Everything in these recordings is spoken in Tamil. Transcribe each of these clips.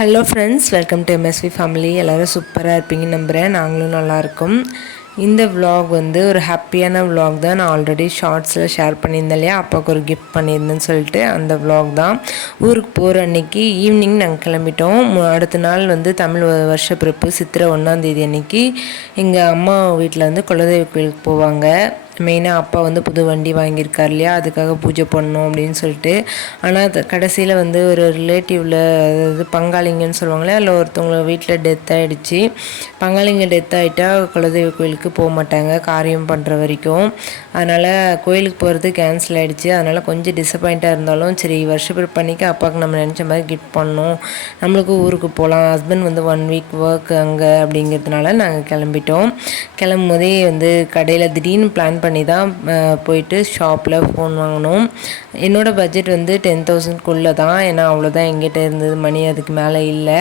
Hello friends welcome to MSV family எல்லோரும் சூப்பராக இருப்பீங்கன்னு நம்புகிறேன் நாங்களும் நல்லாயிருக்கும். இந்த விலாக் வந்து ஒரு ஹாப்பியான விலாக் தான். நான் ஆல்ரெடி ஷார்ட்ஸில் ஷேர் பண்ணியிருந்தேன் இல்லையா? அப்பாவுக்கு ஒரு கிஃப்ட் பண்ணியிருந்தேன்னு சொல்லிட்டு அந்த விலாக் தான். ஊருக்கு போகிற அன்னைக்கு ஈவினிங் நாங்கள் கிளம்பிட்டோம். அடுத்த நாள் வந்து தமிழ் வருஷ பிறப்பு சித்திரை ஒன்றாந்தேதி அன்னைக்கு எங்கள் அம்மா வீட்டில் வந்து குலதெய்வ கோயிலுக்கு போவாங்க. மெயினாக அப்பா வந்து புது வண்டி வாங்கியிருக்கார் இல்லையா? அதுக்காக பூஜை பண்ணணும் அப்படின்னு சொல்லிட்டு. ஆனால் கடைசியில் வந்து ஒரு ரிலேட்டிவில் அதாவது பங்காளிங்கன்னு சொல்லுவாங்களே அதில் ஒருத்தவங்க வீட்டில் டெத் ஆகிடுச்சு பங்காளிங்க டெத் ஆகிட்டா குலதெய்வ கோயிலுக்கு போக மாட்டாங்க. காரியம் பண்ணுற வரைக்கும். அதனால் கோயிலுக்கு போகிறது கேன்சல் ஆகிடுச்சு அதனால் கொஞ்சம் டிசப்பாயிண்ட்டாக இருந்தாலும் சரி வருஷப்பிறப்பு அன்னைக்கு அப்பாவுக்கு நம்ம நினச்ச மாதிரி கிஃப்ட் பண்ணோம் நம்மளுக்கும் ஊருக்கு போகலாம் ஹஸ்பண்ட் வந்து ஒன் வீக் ஒர்க் அங்கே அப்படிங்கிறதுனால நாங்கள் கிளம்பிட்டோம். கிளம்பும் போதே வந்து கடையில் திடீர்னு பிளான் பண்ணி தான் போயிட்டு ஷாப்பில் ஃபோன் வாங்கினோம். என்னோடய பட்ஜெட் வந்து டென் தௌசண்ட்குள்ளே தான் ஏன்னா அவ்வளோதான் எங்கிட்ட இருந்தது. மணி அதுக்கு மேலே இல்லை.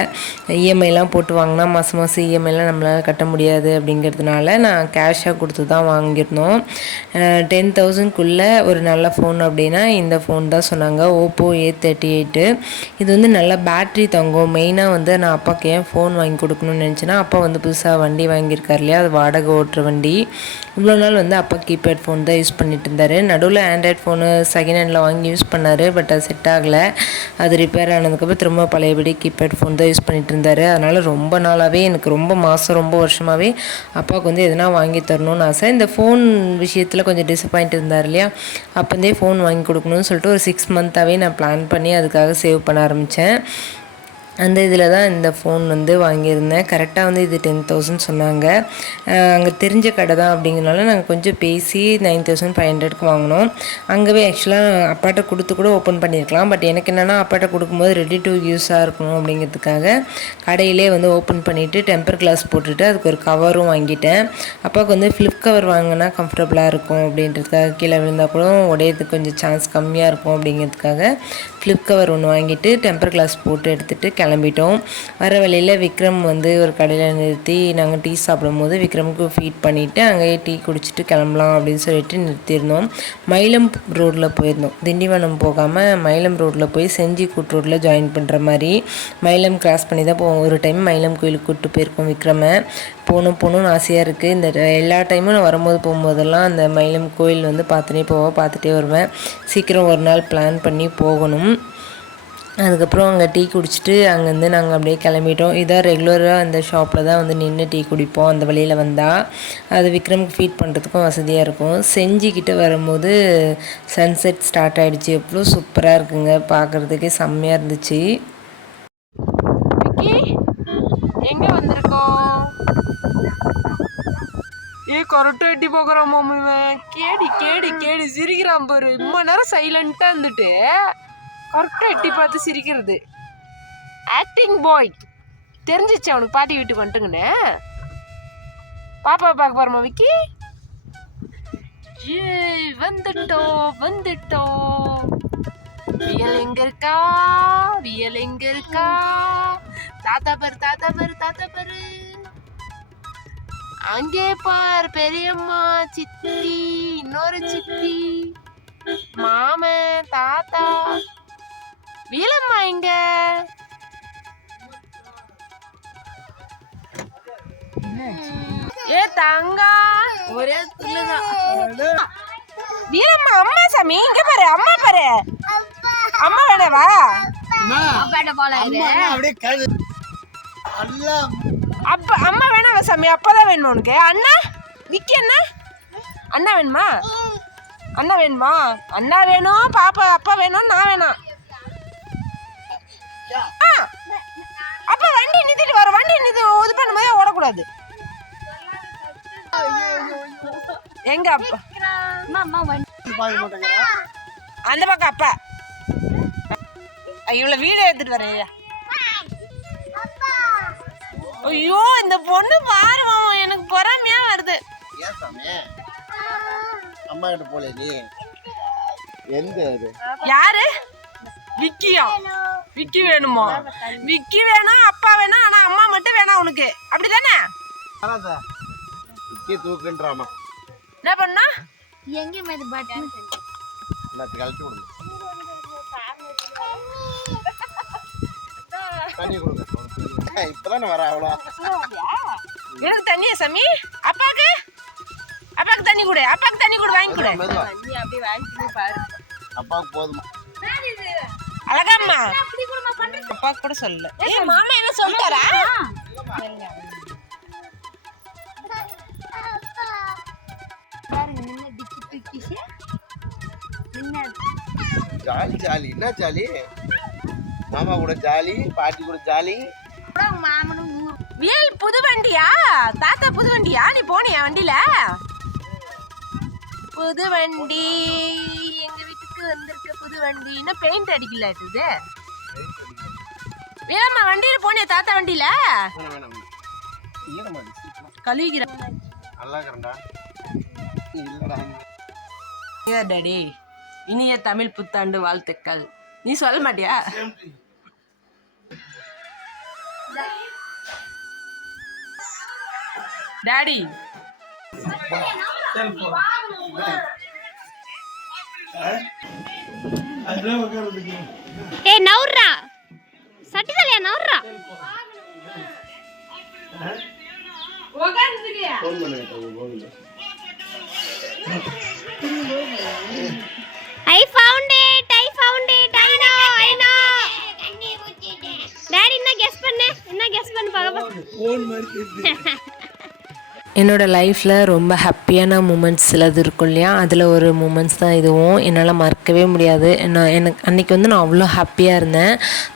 இஎம்ஐலாம் போட்டு வாங்கினா மாதம் மாதம் இஎம்ஐலாம் நம்மளால் கட்ட முடியாது அப்படிங்கிறதுனால நான் கேஷாக கொடுத்து தான் வாங்கியிருந்தோம். டென் தௌசண்ட்குள்ளே ஒரு நல்ல ஃபோன் அப்படின்னா இந்த ஃபோன் தான் சொன்னாங்க. ஓப்போ ஏ தேர்ட்டி எயிட்டு இது வந்து நல்ல பேட்ரி தங்கும். மெயினாக வந்து நான் அப்பாவுக்கு ஏன் ஃபோன் வாங்கி கொடுக்கணும்னு நினச்சேன்னா அப்பா வந்து புதுசாக வண்டி வாங்கியிருக்கார் இல்லையா? அது வாடகை ஓட்டுற வண்டி. இவ்வளோ நாள் வந்து அப்பா கீபேட் ஃபோன் தான் யூஸ் பண்ணிட்டு இருந்தார். நடுவில் ஆண்ட்ராய்ட் ஃபோனு செகண்ட் ஹேண்டில் வாங்கி யூஸ் பண்ணார் பட் அது செட் ஆகலை. அது ரிப்பேர் ஆனதுக்கப்புறம் திரும்ப பழையபடி கீபேட் ஃபோன் தான் யூஸ் பண்ணிட்டு இருந்தார். அதனால் ரொம்ப நாளாகவே எனக்கு ரொம்ப மாதம் ரொம்ப வருஷமாகவே அப்பாவுக்கு வந்து எதனா வாங்கி தரணும்னு ஆசை. இந்த ஃபோன் விஷயத்தில் கொஞ்சம் டிசப்பாயிண்ட் இருந்தார் இல்லையா? அப்போந்தே ஃபோன் வாங்கி கொடுக்கணும்னு சொல்லிட்டு ஒரு சிக்ஸ் மந்த்தாகவே நான் பிளான் பண்ணி அதுக்காக சேவ் பண்ண ஆரம்பித்தேன் அந்த இதில் தான் இந்த ஃபோன் வந்து வாங்கியிருந்தேன். கரெக்டாக வந்து இது டென் தௌசண்ட் சொன்னாங்க. அங்கே தெரிஞ்ச கடை தான் அப்படிங்கிறனால நாங்கள் கொஞ்சம் பேசி நைன் தௌசண்ட் ஃபைவ் ஹண்ட்ரட்க்கு வாங்கினோம். அங்கேவே ஆக்சுவலாக அப்பாட்ட கொடுத்து கூட ஓப்பன் பண்ணியிருக்கலாம் பட் எனக்கு என்னென்னா அப்பாட்ட கொடுக்கும்போது ரெடி டு யூஸாக இருக்கணும் அப்படிங்கிறதுக்காக கடையிலே வந்து ஓப்பன் பண்ணிவிட்டு டெம்பர் கிளாஸ் போட்டுட்டு அதுக்கு ஒரு கவரும் வாங்கிட்டேன். அப்பாவுக்கு வந்து ஃப்ளிப் கவர் வாங்கினா கம்ஃபர்டபுளாக இருக்கும் அப்படின்றதுக்காக கீழே விழுந்தால் கூட உடையதுக்கு கொஞ்சம் சான்ஸ் கம்மியாக இருக்கும் அப்படிங்கிறதுக்காக ஃப்ளிப் கவர் ஒன்று வாங்கிட்டு டெம்பர் கிளாஸ் போட்டு எடுத்துகிட்டு கிளம்பிட்டோம். வர வழியில் விக்ரம் வந்து ஒரு கடையில் நிறுத்தி நாங்கள் டீ சாப்பிடும்போது விக்ரமுக்கு ஃபீட் பண்ணிவிட்டு அங்கேயே டீ குடிச்சிட்டு கிளம்பலாம் அப்படின்னு சொல்லிட்டு நிறுத்தியிருந்தோம். மயிலம் ரோட்டில் போயிருந்தோம். திண்டிவனம் போகாமல் மயிலம் ரோட்டில் போய் செஞ்சி கூட்டு ரோட்டில் ஜாயின் பண்ணுற மாதிரி மயிலம் கிராஸ் பண்ணி தான் போவோம். ஒரு டைம் மயிலம் கோயிலுக்கு கூப்பிட்டு போயிருக்கோம் விக்ரமை. போகணும் போகணும்னு ஆசையாக இருக்குது இந்த எல்லா டைமும் நான் வரும்போது போகும்போதெல்லாம் அந்த மயிலம் கோயில் வந்து பார்த்துட்டே போவேன் பார்த்துட்டே வருவேன். சீக்கிரம் ஒரு நாள் பிளான் பண்ணி போகணும். அதுக்கப்புறம் அங்கே டீ குடிச்சிட்டு அங்கேருந்து நாங்கள் அப்படியே கிளம்பிட்டோம். இதான் ரெகுலராக அந்த ஷாப்பில் தான் வந்து நின்று டீ குடிப்போம். அந்த வழியில் வந்தால் அது விக்ரமுக்கு ஃபீட் பண்ணுறதுக்கும் வசதியாக இருக்கும். செஞ்சுக்கிட்டு வரும்போது சன்செட் ஸ்டார்ட் ஆகிடுச்சு எவ்வளோ சூப்பராக இருக்குங்க. பார்க்குறதுக்கே செம்மையாக இருந்துச்சு. ஏ கொரட்டை எட்டி போக்குறான் மாமுவன் கேடி கேடி கேடி சிரிக்கிறான் பாரு. இம்ம நேரம் சைலண்ட்டாக இருந்துட்டு கொரட்டை எட்டி பார்த்து சிரிக்கிறது. ஆக்டிங் பாய் தெரிஞ்சிச்சு அவனுக்கு பாட்டி வீட்டுக்கு வந்துட்டுங்கண்ணே பாப்பா பார்க்க பாருமா விக்கி? ஏய் வந்துட்டோம் வந்துட்டோம் வியல் எங்க இருக்கா? வியல் எங்க இருக்கா? தாத்தா பாரு தாத்தா பாரு தாத்தா பாரு. அங்கே பார் பெரியம்மா சித்தி இன்னொரு சித்தி. மாமன் தாத்தா. வியலம்மா எங்க ஏ தங்கா ஒரே வீரம்மா அம்மா சாமி இங்க பாரு அம்மா பாரு. அம்மா வேணவா? அப்ப அம்மா வேணாம் சாமி அப்பதான் வேணுமா உனக்கு? அண்ணா விக்கி அண்ணா. அண்ணா வேணுமா? அண்ணா வேணுமா? அண்ணா வேணும் பாப்பா அப்பா வேணும் நான் வேணாம். ஆ, அப்பா வண்டி நிறுத்திட்டு வர வண்டி நிறுத்தி இது பண்ணும்போது ஓடக்கூடாது. எங்க அப்பா? அந்த பக்கம் அப்பா. இவ்வளவு வீடியோ எடுத்துட்டு வரேன் ஐயா. இந்த பொண்ணு பாரு மாமா, எனக்கு பொறாமையா வருது. ஏன் சாமி? அம்மா கிட்ட போல நீ? எந்த இது? யாரு? விக்கியா? விக்கி வேணுமா? விக்கி வேணும் அப்பா வேணும் ஆனா அம்மா மட்டும் வேணாம் உனக்கு. அப்படிதானே? வராதா இக்கே தூக்குன்றாமா. என்ன பண்ணா? எங்கேயுமே பட்டன் கழட்டி விடுங்க தண்ணி கொடுங்க. இப்பதானே வர அவ்வளோ எனக்கு தண்ணியா சாமி? அப்பாக்கு? அப்பாக்கு தண்ணி கொடு அப்பாக்கு தண்ணி கொடு வாங்கி கொடு. நீ அப்படியே வாங்கி பாரு. அப்பாவுக்கு போதுமா? அழகாம்மா. அப்பா கூட சொல்லல ஏய் மாமா என்ன நின்ன ஜாலி ஜாலி. என்ன ஜாலி? மாமா கூட ஜாலி பாட்டி கூட ஜாலி. வியல் புது வண்டியா தாத்தா புது வண்டியா நீ போனியா வண்டியில? புது வண்டி எங்க வீட்டுக்கு வந்திருக்க புது வண்டி இன்னும் பெயிண்ட் அடிக்கல இது. ஏமா வண்டியில போனியா தாத்தா வண்டியில? கழுவிக்கிற. நல்லா டாடி இனிய தமிழ் புத்தாண்டு வாழ்த்துக்கள். நீ சொல்ல மாட்டியா? டாடி ஏ நவுறா சட்டி தலையா நவுறா phone I found it I found it I know I know daddy என்ன கெஸ் பண்ணு? என்ன கெஸ் பண்ணு பாக்க என்னோடய லைஃப்பில் ரொம்ப ஹாப்பியான மூமெண்ட்ஸ் சிலது இருக்கும் இல்லையா? அதில் ஒரு மூமெண்ட்ஸ் தான் இதுவும். என்னால் மறக்கவே முடியாது. நான் எனக்கு அன்றைக்கி வந்து நான் அவ்வளோ ஹாப்பியாக இருந்தேன்.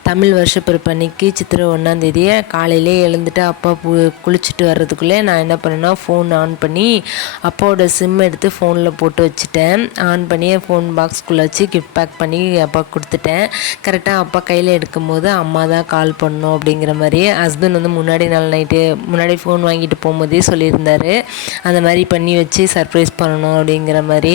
தமிழ் வருஷப்பிறப்பு அன்னைக்கு சித்திரை ஒன்றாந்தேதியை காலையிலே எழுந்துட்டு அப்பா பு குளிச்சுட்டு வர்றதுக்குள்ளே நான் என்ன பண்ணேன்னா ஃபோன் ஆன் பண்ணி அப்பாவோட சிம் எடுத்து ஃபோனில் போட்டு வச்சுட்டேன். ஆன் பண்ணி ஃபோன் பாக்ஸ்க்குள்ளே வச்சு கிஃப்ட் பேக் பண்ணி அப்பா கொடுத்துட்டேன். கரெக்டாக அப்பா கையில் எடுக்கும்போது அம்மா தான் கால் பண்ணோம் அப்படிங்கிற மாதிரி. ஹஸ்பண்ட் வந்து முன்னாடி நாள் நைட்டு முன்னாடி ஃபோன் வாங்கிட்டு போகும்போதே சொல்லியிருந்தாரு. அந்த மாதிரி பண்ணி வச்சு சர்ப்ரைஸ் பண்ணணும் அப்படிங்கிற மாதிரி.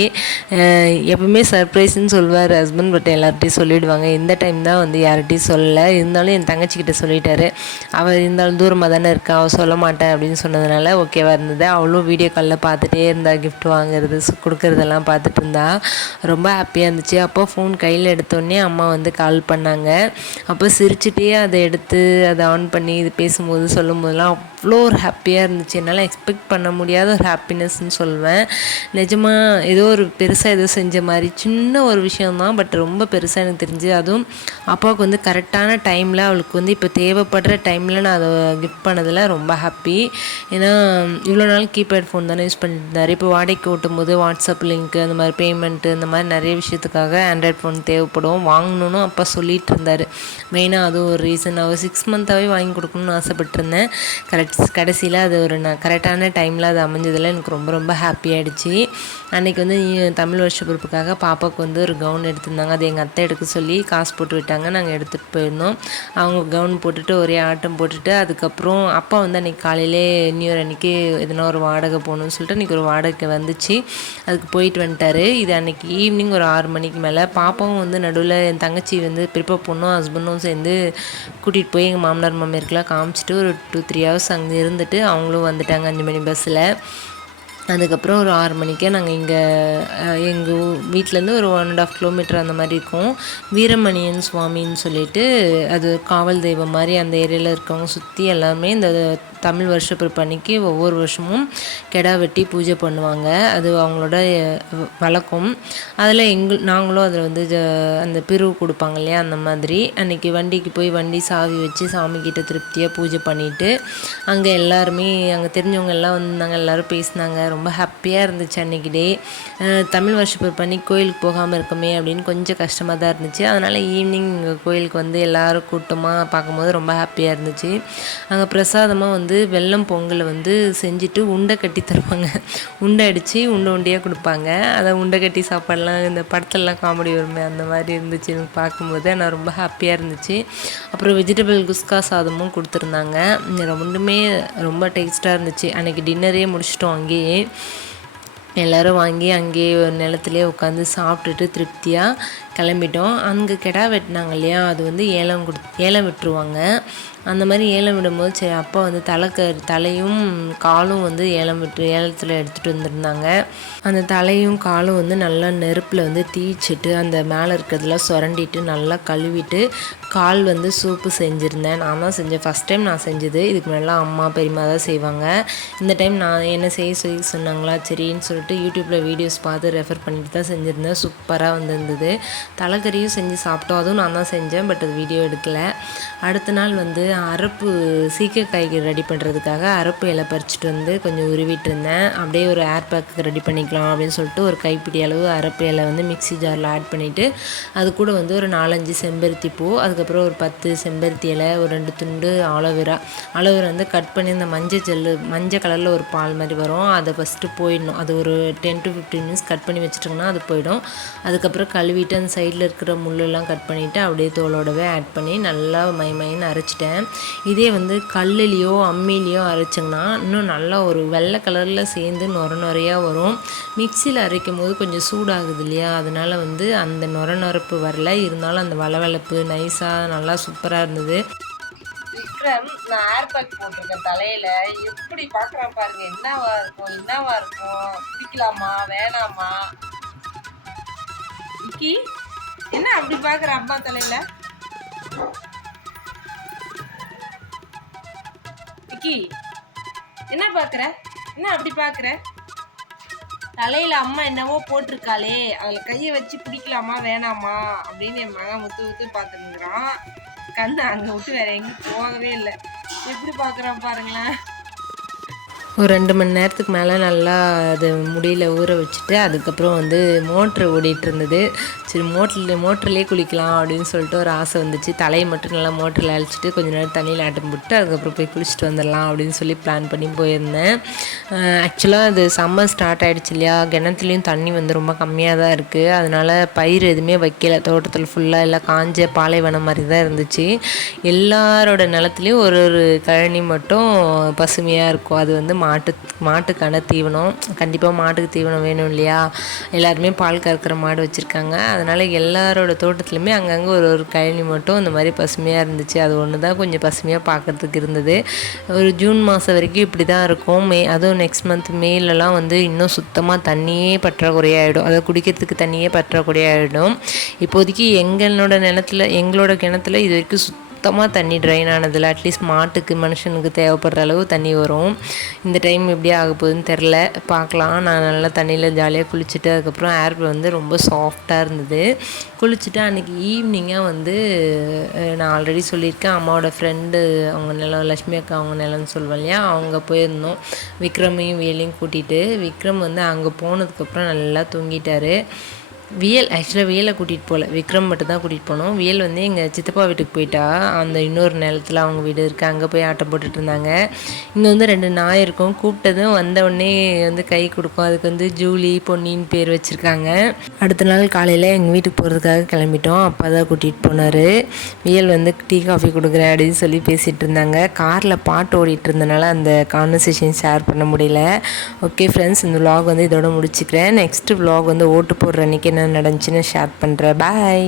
எப்பவுமே சர்ப்ரைஸ்ன்னு சொல்லுவார் ஹஸ்பண்ட் பட் எல்லார்ட்டையும் சொல்லிடுவாங்க. இந்த டைம் தான் வந்து யார்கிட்டையும் சொல்லலை. இருந்தாலும் என் தங்கச்சிக்கிட்ட சொல்லிட்டாரு. அவள் இருந்தாலும் தூரமாக தானே இருக்கா? அவள் சொல்ல மாட்டேன் அப்படின்னு சொன்னதுனால ஓகேவா இருந்தது. அவளும் வீடியோ காலில் பார்த்துட்டே இருந்தா கிஃப்ட் வாங்குறது கொடுக்குறதெல்லாம் கொடுக்கறதெல்லாம் பார்த்துட்டு இருந்தா. ரொம்ப ஹாப்பியாக இருந்துச்சு. அப்போ ஃபோன் கையில் எடுத்தோடனே அம்மா வந்து கால் பண்ணாங்க. அப்போ சிரிச்சுட்டே அதை எடுத்து அதை ஆன் பண்ணி இது பேசும்போது சொல்லும் போதெல்லாம் அவ்வளோ ஒரு ஹாப்பியாக இருந்துச்சு. என்னால் எக்ஸ்பெக்ட் பண்ண முடியாத ஒரு ஹாப்பினஸ்ன்னு சொல்லுவேன் நிஜமாக ஏதோ ஒரு பெருசாக ஏதோ செஞ்ச மாதிரி சின்ன ஒரு விஷயந்தான் பட் ரொம்ப பெருசாக எனக்கு தெரிஞ்சு அதுவும் அப்பாவுக்கு வந்து கரெக்டான டைமில் அவளுக்கு வந்து இப்போ தேவைப்படுற டைமில் நான் அதை கிஃப்ட் பண்ணதில் ரொம்ப ஹாப்பி ஏன்னா இவ்வளோ நாள் கீபேட் ஃபோன் தானே யூஸ் பண்ணியிருந்தார் இப்போ வாடகைக்கு ஓட்டும் போது வாட்ஸ்அப் லிங்க் அந்த மாதிரி பேமெண்ட்டு இந்த மாதிரி நிறைய விஷயத்துக்காக ஆண்ட்ராய்ட் ஃபோன் தேவைப்படும். வாங்கணும்னு அப்பா சொல்லிட்டு இருந்தார் மெயினாக அது ஒரு ரீசன் அவர் சிக்ஸ் மந்த்தாகவே வாங்கி கொடுக்கணும்னு ஆசைப்பட்டிருந்தேன். கரெக்ட் கடைசியில் அது ஒரு நான் கரெக்டான டைமில் அது அமைஞ்சதில் எனக்கு ரொம்ப ரொம்ப ஹாப்பியாகிடுச்சு அன்றைக்கி வந்து தமிழ் வருஷ பொறுப்புக்காக பாப்பாவுக்கு வந்து ஒரு கவுன் எடுத்திருந்தாங்க. அது எங்கள் அத்தை எடுக்க சொல்லி காசு போட்டு விட்டாங்க. நாங்கள் எடுத்துகிட்டு போயிருந்தோம். அவங்க கவுன் போட்டுட்டு ஒரே ஆட்டம் போட்டுட்டு அதுக்கப்புறம் அப்பா வந்து அன்றைக்கி காலையிலே நியூ இயர் அன்றைக்கி எதனா ஒரு வாடகை போகணும்னு சொல்லிட்டு அன்றைக்கி ஒரு வாடகை வந்துச்சு. அதுக்கு போயிட்டு வந்துட்டாரு. இது அன்றைக்கி ஈவினிங் ஒரு ஆறு மணிக்கு மேலே. பாப்பாவும் வந்து நடுவில் என் தங்கச்சி வந்து பிரிப்பா பொண்ணும் ஹஸ்பண்டும் சேர்ந்து கூட்டிகிட்டு போய் எங்கள் மாமனார் மாமியாருக்கெல்லாம் காமிச்சிட்டு ஒரு டூ த்ரீ ஹவர்ஸ் அங்கே இருந்துட்டு அவங்களும் வந்துட்டாங்க அஞ்சு மணி பஸ்ஸில் அதுக்கப்புறம் ஒரு ஆறு மணிக்கே நாங்கள் இங்கே எங்கள் வீட்டிலேருந்து ஒரு ஒன் அண்ட் ஆஃப் கிலோமீட்டர் அந்த மாதிரி இருக்கும். வீரமணியன் சுவாமின்னு சொல்லிட்டு அது காவல் தெய்வம் மாதிரி அந்த ஏரியாவில் இருக்கவங்க சுற்றி எல்லாமே இந்த தமிழ் வருஷ பிறப்பு அன்னைக்கு ஒவ்வொரு வருஷமும் கெடா வெட்டி பூஜை பண்ணுவாங்க. அது அவங்களோட வழக்கம். அதில் எங்கள் நாங்களும் அதில் வந்து ஜ- அந்த பிரிவு கொடுப்பாங்க இல்லையா அந்த மாதிரி. அன்னைக்கு வண்டிக்கு போய் வண்டி சாவி வச்சு சாமிக்கிட்ட திருப்தியாக பூஜை பண்ணிவிட்டு அங்கே எல்லாருமே அங்கே தெரிஞ்சவங்க எல்லாம் வந்தாங்க எல்லோரும் பேசினாங்க. ரொம்ப ரொம்ப ஹாப்பியாக இருந்துச்சு அன்றைக்கி டே தமிழ் வருஷ பண்ணி கோயிலுக்கு போகாமல் இருக்கமே அப்படின்னு கொஞ்சம் கஷ்டமாக தான் இருந்துச்சு. அதனால் ஈவினிங் கோயிலுக்கு வந்து எல்லாரும் கூட்டமாக பார்க்கும்போது ரொம்ப ஹாப்பியாக இருந்துச்சு. அங்கே பிரசாதமாக வந்து வெள்ளம் பொங்கலை வந்து செஞ்சுட்டு உண்டை கட்டி தருவாங்க. உண்டை அடித்து உண்டை உண்டையாக கொடுப்பாங்க. அதை உண்டை கட்டி சாப்பாடெலாம் இந்த படத்துலலாம் காமெடி வருமே அந்த மாதிரி இருந்துச்சு எனக்கு பார்க்கும்போது. நான் ரொம்ப ஹாப்பியாக இருந்துச்சு. அப்புறம் வெஜிடபிள் குஸ்கா சாதமும் கொடுத்துருந்தாங்க. ரெண்டுமே ரொம்ப டேஸ்ட்டாக இருந்துச்சு. அன்றைக்கி டின்னரே முடிச்சிட்டோம் அங்கேயே. எல்லோரும் வாங்கி அங்கேயே ஒரு நிலத்துலேயே உட்காந்து சாப்பிட்டுட்டு திருப்தியாக கிளம்பிட்டோம். அங்கே கிடா வெட்டினாங்க இல்லையா? அது வந்து ஏலம் கொடு ஏலம் விட்டுருவாங்க. அந்த மாதிரி ஏலம் விடும்போது சரி அப்பா வந்து தலைக்க தலையும் காலும் வந்து ஏலம் விட்டு ஏலத்தில் எடுத்துகிட்டு வந்திருந்தாங்க. அந்த தலையும் காலும் வந்து நல்லா நெருப்பில் வந்து தீச்சிட்டு அந்த மேலே இருக்கிறதெல்லாம் சுரண்டிட்டு நல்லா கழுவிட்டு கால் வந்து சூப்பு செஞ்சுருந்தேன். நான் தான் செஞ்சேன். ஃபஸ்ட் டைம் நான் செஞ்சது. இதுக்கு முன்னாடிலாம் அம்மா பெரியம்மா தான் செய்வாங்க. இந்த டைம் நான் என்ன செய்ய சொல்லி சொன்னாங்களா சரின்னு சொல்லிட்டு யூடியூப்பில் வீடியோஸ் பார்த்து ரெஃபர் பண்ணிட்டு தான் செஞ்சுருந்தேன். சூப்பராக வந்திருந்தது. தலைக்கறியும் செஞ்சு சாப்பிட்டோம். அதுவும் நான் தான் செஞ்சேன் பட் அது வீடியோ எடுக்கலை. அடுத்த நாள் வந்து அரப்பு சீக்கிரக்காய்க்கு ரெடி பண்ணுறதுக்காக அரப்பு இலை பறிச்சுட்டு வந்து கொஞ்சம் உருவிட்டு இருந்தேன் அப்படியே ஒரு ஏர் பேக்கு ரெடி பண்ணிக்கலாம் அப்படின்னு சொல்லிட்டு ஒரு கைப்பிடி அளவு அரப்பு இலை வந்து மிக்ஸி ஜாரில் ஆட் பண்ணிவிட்டு அது கூட வந்து ஒரு நாலஞ்சு செம்பருத்தி பூ அதுக்கப்புறம் ஒரு பத்து செம்பருத்தி இலை ஒரு ரெண்டு துண்டு ஆலோவேரா ஆலோவேரா வந்து கட் பண்ணி இந்த மஞ்சள் ஜெல்லு மஞ்சள் கலரில் ஒரு பால் மாதிரி வரும். அதை ஃபஸ்ட்டு போயிடணும். அது ஒரு ten to fifteen minutes cut பண்ணி வச்சுட்டோம்னா அது போயிடும். அதுக்கப்புறம் கழுவிட்டு அந்த சைடில் இருக்கிற முள்ளெல்லாம் கட் பண்ணிவிட்டு அப்படியே தோலோடவே ஆட் பண்ணி நல்லா மை மைன்னு அரைச்சிட்டேன். இதே வந்து கல்லுலேயோ அம்மிலேயோ அரைச்சிங்கன்னா இன்னும் நல்லா ஒரு வெள்ளை கலரில் சேர்ந்து நொர நொறையாக வரும். மிக்சியில் அரைக்கும் போது கொஞ்சம் சூடாகுது இல்லையா? அதனால் வந்து அந்த நொர நொரப்பு வரல. இருந்தாலும் அந்த வளவளப்பு நைஸாக நல்லா சூப்பராக இருந்தது. விக்ரம் நான் ஏர் பேக் போட்டிருக்கேன் தலையில. எப்படி பார்க்குறான் பாருங்க. என்னவா இருக்கும்? என்னவா இருக்கும்? பிடிக்கலாமா வேணாமா? விக்கி என்ன அப்படி பார்க்குற அம்மா தலையில? விக்கி என்ன பார்க்குற என்ன அப்படி பார்க்குற தலையில அம்மா என்னவோ போட்டிருக்காளே. அதில் கையை வச்சு பிடிக்கலாமா வேணாமா? அப்படின்னு என் மகன் முத்து முத்து பார்த்துருக்குறான் கண்ணு அங்கே விட்டு வேற எங்கேயும் போகவே இல்லை. எப்படி பார்க்குறான் பாருங்களேன். ஒரு ரெண்டு மணி நேரத்துக்கு மேலே நல்லா அது முடியல ஊற வச்சுட்டு அதுக்கப்புறம் வந்து மோட்ரு ஓடிட்டு இருந்தது சரி மோட்ரு மோட்டர்லேயே குளிக்கலாம் அப்படின்னு சொல்லிட்டு ஒரு ஆசை வந்துச்சு. தலையை மட்டும் நல்லா மோட்டரில் அழைச்சிட்டு கொஞ்ச நேரம் தண்ணியில் ஆட்டம் போட்டு அதுக்கப்புறம் போய் குளிச்சுட்டு வந்துடலாம் அப்படின்னு சொல்லி பிளான் பண்ணி போயிருந்தேன். ஆக்சுவலாக அது சம்மர் ஸ்டார்ட் ஆகிடுச்சு இல்லையா? கிணத்துலேயும் தண்ணி வந்து ரொம்ப கம்மியாக தான் இருக்குது அதனால் பயிர் எதுவுமே வைக்கல. தோட்டத்தில் ஃபுல்லாக எல்லாம் காஞ்ச பாலைவனம் மாதிரி தான் இருந்துச்சு. எல்லாரோட நிலத்துலேயும் ஒரு ஒரு கழனி மட்டும் பசுமையாக இருக்கும். அது வந்து மாட்டு மாட்டுக்கான தீவனம். கண்டிப்பாக மாட்டுக்கு தீவனம் வேணும் இல்லையா? எல்லாருமே பால் கறக்கிற மாடு வச்சுருக்காங்க. அதனால் எல்லாரோட தோட்டத்துலையுமே அங்கங்கே ஒரு ஒரு கழனி மட்டும் இந்த மாதிரி பசுமையாக இருந்துச்சு. அது ஒன்று தான் கொஞ்சம் பசுமையாக பார்க்குறதுக்கு இருந்தது. ஒரு ஜூன் மாதம் வரைக்கும் இப்படி தான் இருக்கும். மே அதுவும் நெக்ஸ்ட் மந்த் மேலெலாம் வந்து இன்னும் சுத்தமாக தண்ணியே பற்றாக்குறையாகிடும் அதை குடிக்கிறதுக்கு தண்ணியே பற்றாக்குறையாகிடும் இப்போதைக்கு எங்களோட நிலத்துல எங்களோட கிணத்துல இது வரைக்கும் சுத் சுத்தமாக தண்ணி ட்ரைன் ஆனதில் அட்லீஸ்ட் மாட்டுக்கு மனுஷனுக்கு தேவைப்படுற அளவு தண்ணி வரும். இந்த டைம் எப்படி ஆக போகுதுன்னு தெரில பார்க்கலாம். நான் நல்லா தண்ணியில் ஜாலியாக குளிச்சுட்டு அதுக்கப்புறம் ஏர் வந்து ரொம்ப சாஃப்டாக இருந்தது. குளிச்சுட்டு அன்றைக்கி ஈவினிங்காக வந்து நான் ஆல்ரெடி சொல்லியிருக்கேன். அம்மாவோட ஃப்ரெண்டு அவங்க நிலம் லட்சுமி அக்கா அவங்க நிலம்னு சொல்லுவேன் இல்லையா? அவங்க போயிருந்தோம். விக்ரமையும் வேலையும் கூட்டிகிட்டு விக்ரம் வந்து அங்கே போனதுக்கப்புறம் நல்லா தூங்கிட்டாரு. வியல் ஆக்சுவலாக வியலை கூட்டிகிட்டு போகல விக்ரம் மட்டும் தான் கூட்டிகிட்டு போனோம். வியல் வந்து எங்கள் சித்தப்பா வீட்டுக்கு போயிட்டா. அந்த இன்னொரு நிலத்தில் அவங்க வீடு இருக்குது அங்கே போய் ஆட்டம் போட்டுட்டு இருந்தாங்க. இங்கே வந்து ரெண்டு நாய் இருக்கும். கூப்பிட்டதும் வந்த உடனே வந்து கை கொடுக்கும். அதுக்கு வந்து ஜூலி பொன்னின்னு பேர் வச்சுருக்காங்க. அடுத்த நாள் காலையில் எங்கள் வீட்டுக்கு போகிறதுக்காக கிளம்பிட்டோம். அப்பா தான் கூட்டிகிட்டு போனார். வியல் வந்து டீ காஃபி கொடுக்குறேன் அப்படின்னு சொல்லி பேசிகிட்டு இருந்தாங்க. காரில் பாட்டு ஓடிட்டு இருந்தனால அந்த கான்வர்சேஷன் ஷேர் பண்ண முடியல. ஓகே ஃப்ரெண்ட்ஸ் இந்த விலாக் வந்து இதோட முடிச்சுக்கிறேன். நெக்ஸ்ட் விலாக் வந்து ஓட்டு போடுற அன்றைக்கி என்ன நடந்துச்சுன்னு ஷேர் பண்ணுறேன் பாய்